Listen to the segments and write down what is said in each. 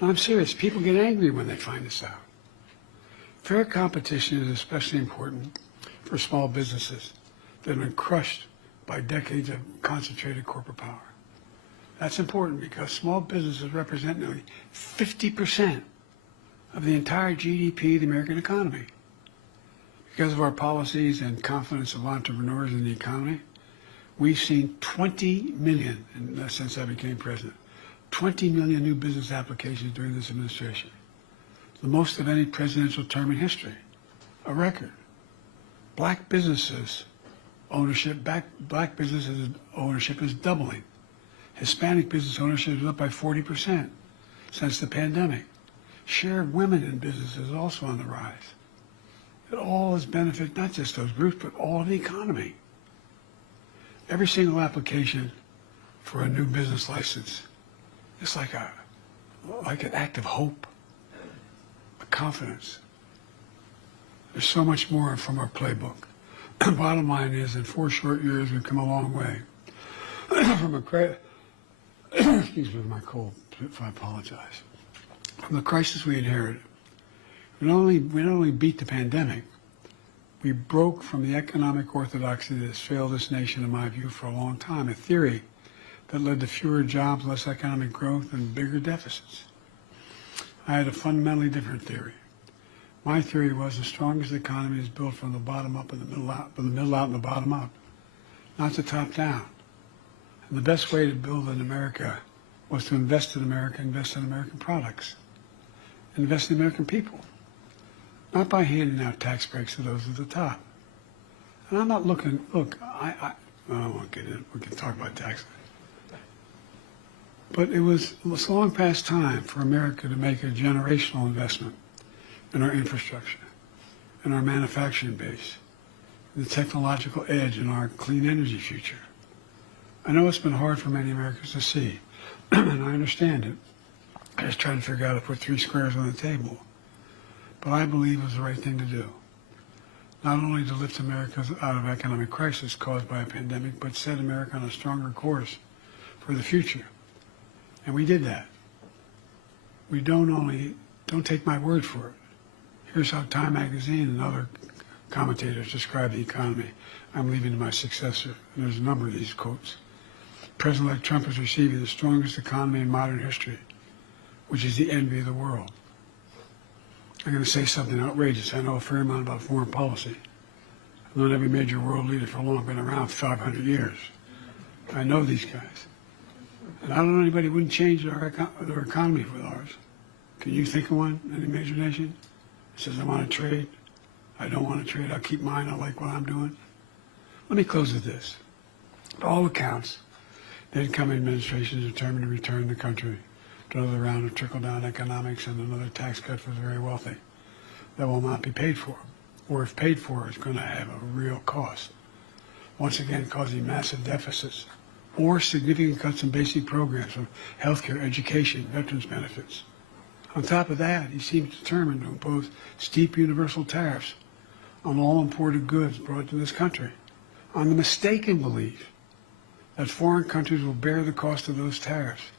No, I'm serious. People get angry when they find this out. Fair competition is especially important for small businesses that have been crushed by decades of concentrated corporate power. That's important because small businesses represent nearly 50% of the entire GDP of the American economy. Because of our policies and confidence of entrepreneurs in the economy, we've seen 20 million, since I became president, 20 million new business applications during this administration. The most of any presidential term in history. A record. Black businesses ownership is doubling. Hispanic business ownership is up by 40% since the pandemic. Share of women in business is also on the rise. It all has benefited not just those groups, but all of the economy. Every single application for a new business license is like an act of hope, a confidence. There's so much more from our playbook. Bottom line is, in 4 short years, we've come a long way. Excuse me, my cold, if I apologize. From the crisis we inherited, we not only beat the pandemic, we broke from the economic orthodoxy that has failed this nation, in my view, for a long time, a theory that led to fewer jobs, less economic growth, and bigger deficits. I had a fundamentally different theory. My theory was the strongest economy is built from the bottom up and the middle out, from the middle out and the bottom up, not the top down. And the best way to build in America was to invest in America, invest in American products, invest in American people, not by handing out tax breaks to those at the top. And I'm not looking, look, I don't want to get in, we can talk about taxes. But it was long past time for America to make a generational investment in our infrastructure, in our manufacturing base, in the technological edge in our clean energy future. I know it's been hard for many Americans to see, and I understand it. I just try to figure out how to put 3 squares on the table. But I believe it was the right thing to do. Not only to lift America out of economic crisis caused by a pandemic, but set America on a stronger course for the future. And we did that. We don't take my word for it. Here's how Time magazine and other commentators describe the economy. I'm leaving to my successor. And there's a number of these quotes. President-elect Trump is receiving the strongest economy in modern history, which is the envy of the world. I'm going to say something outrageous. I know a fair amount about foreign policy. I've known every major world leader for long, been around 500 years. I know these guys. And I don't know anybody who wouldn't change their economy with ours. Can you think of one, any major nation? That says, I want to trade. I don't want to trade. I'll keep mine. I like what I'm doing. Let me close with this. By all accounts, the incoming administration is determined to return the country to another round of trickle-down economics and another tax cut for the very wealthy that will not be paid for, or if paid for, is going to have a real cost, once again causing massive deficits or significant cuts in basic programs from healthcare, education, veterans benefits. On top of that, he seems determined to impose steep universal tariffs on all imported goods brought to this country, on the mistaken belief that foreign countries will bear the cost of those tariffs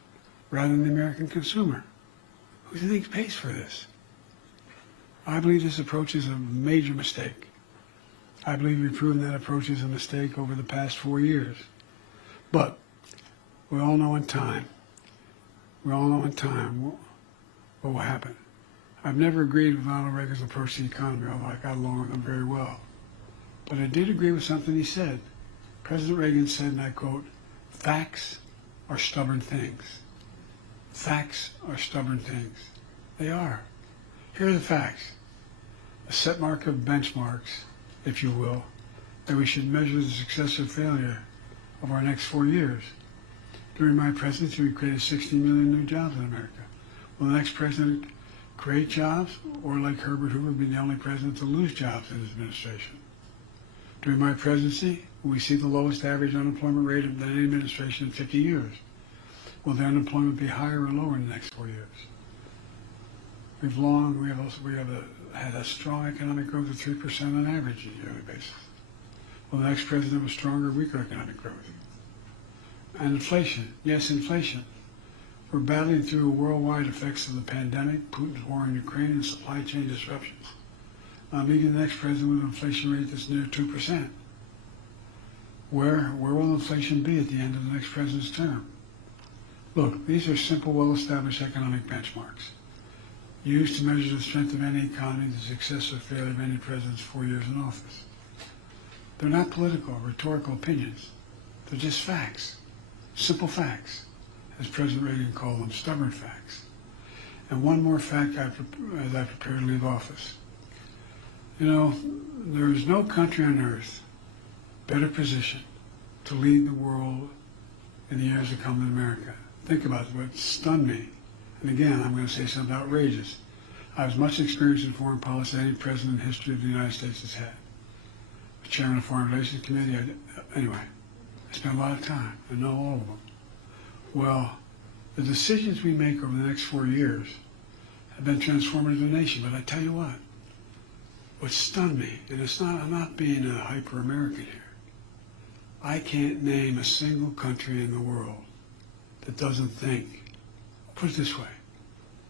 rather than the American consumer. Who do you think pays for this? I believe this approach is a major mistake. I believe we've proven that approach is a mistake over the past 4 years. But we all know in time what will happen. I've never agreed with Ronald Reagan's approach to the economy, although I got along with him very well. But I did agree with something he said. President Reagan said, and I quote, "Facts are stubborn things." Facts are stubborn things. They are. Here are the facts. A set mark of benchmarks, if you will, that we should measure the success or failure of our next 4 years. During my presidency, we created 60 million new jobs in America. Will the next president create jobs, or like Herbert Hoover, be the only president to lose jobs in his administration? During my presidency, will we see the lowest average unemployment rate of any administration in 50 years? Will the unemployment be higher or lower in the next 4 years? We have had a strong economic growth of 3% on average on a yearly basis. Will the next president have stronger or weaker economic growth? And inflation, yes, inflation. We're battling through worldwide effects of the pandemic, Putin's war in Ukraine, and supply chain disruptions. I'm leading the next president with an inflation rate that's near 2%. Where will inflation be at the end of the next president's term? Look, these are simple, well-established economic benchmarks used to measure the strength of any economy, the success or failure of any president's 4 years in office. They're not political or rhetorical opinions. They're just facts, simple facts, as President Reagan called them, stubborn facts. And one more fact as I prepare to leave office. You know, there is no country on earth better positioned to lead the world in the years to come than America. Think about it, what stunned me. And again, I'm going to say something outrageous. I have as much experience in foreign policy as any president in history of the United States has had. The chairman of the Foreign Relations Committee, anyway, I spent a lot of time. I know all of them. Well, the decisions we make over the next 4 years have been transformative to the nation. But I tell you what stunned me, and I'm not being a hyper-American here. I can't name a single country in the world that doesn't think. Put it this way,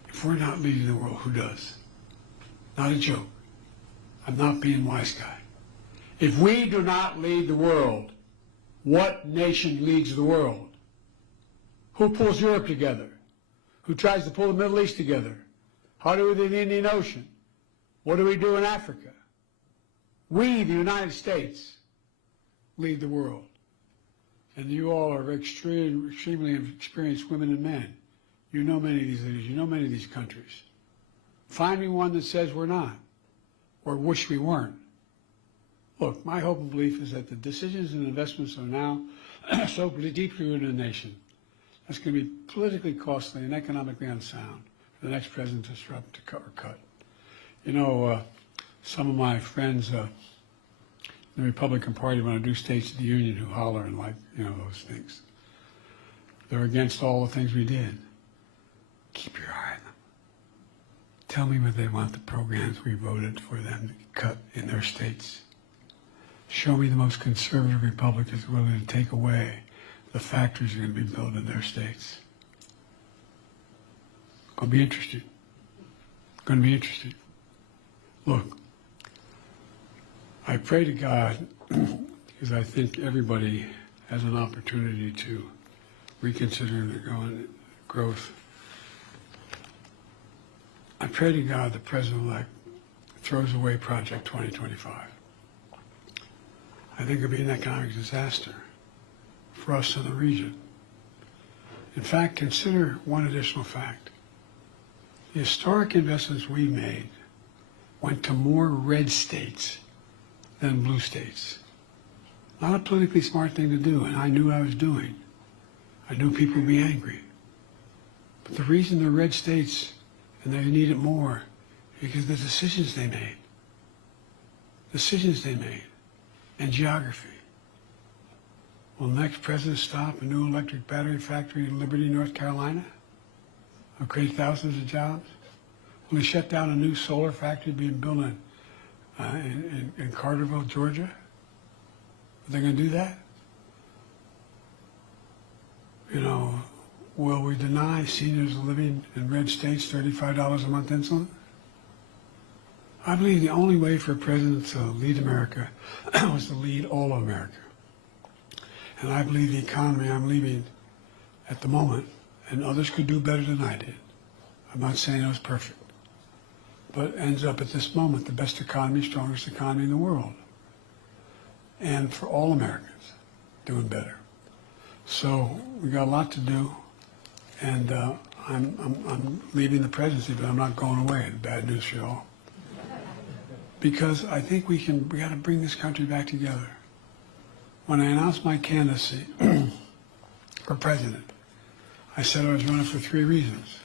if we're not leading the world, who does? Not a joke. I'm not being wise guy. If we do not lead the world, what nation leads the world? Who pulls Europe together? Who tries to pull the Middle East together? How do we do the Indian Ocean? What do we do in Africa? We, the United States, lead the world. And you all are extremely experienced women and men. You know many of these leaders. You know many of these countries. Find me one that says we're not, or wish we weren't. Look, my hope and belief is that the decisions and investments are now so deeply rooted in the nation that's going to be politically costly and economically unsound for the next president to disrupt or cut. You know, some of my friends in the Republican Party, when I do States of the Union, who holler and like, you know, those things. They're against all the things we did. Keep your eye on them. Tell me what they want the programs we voted for them to cut in their states. Show me the most conservative Republicans willing to take away the factories that are going to be built in their states. Going to be interesting. Going to be interesting. Look, I pray to God, because I think everybody has an opportunity to reconsider their growth. I pray to God the President-elect throws away Project 2025. I think it would be an economic disaster for us in the region. In fact, consider one additional fact. The historic investments we made went to more red states than blue states. Not a politically smart thing to do, and I knew what I was doing. I knew people would be angry. But the reason they're red states and they need it more is because of the decisions they made. Decisions they made. And geography. Will the next president stop a new electric battery factory in Liberty, North Carolina? Will create thousands of jobs? Will he shut down a new solar factory being built in Carterville, Georgia? Are they going to do that? You know, will we deny seniors living in red states $35 a month insulin? I believe the only way for a president to lead America was to lead all of America. And I believe the economy I'm leaving at the moment, and others could do better than I did. I'm not saying it was perfect. But ends up at this moment the best economy, strongest economy in the world. And for all Americans, doing better. So we got a lot to do, and I'm leaving the presidency, but I'm not going away. Bad news for y'all. Because I think we got to bring this country back together. When I announced my candidacy for president, I said I was running for 3 reasons.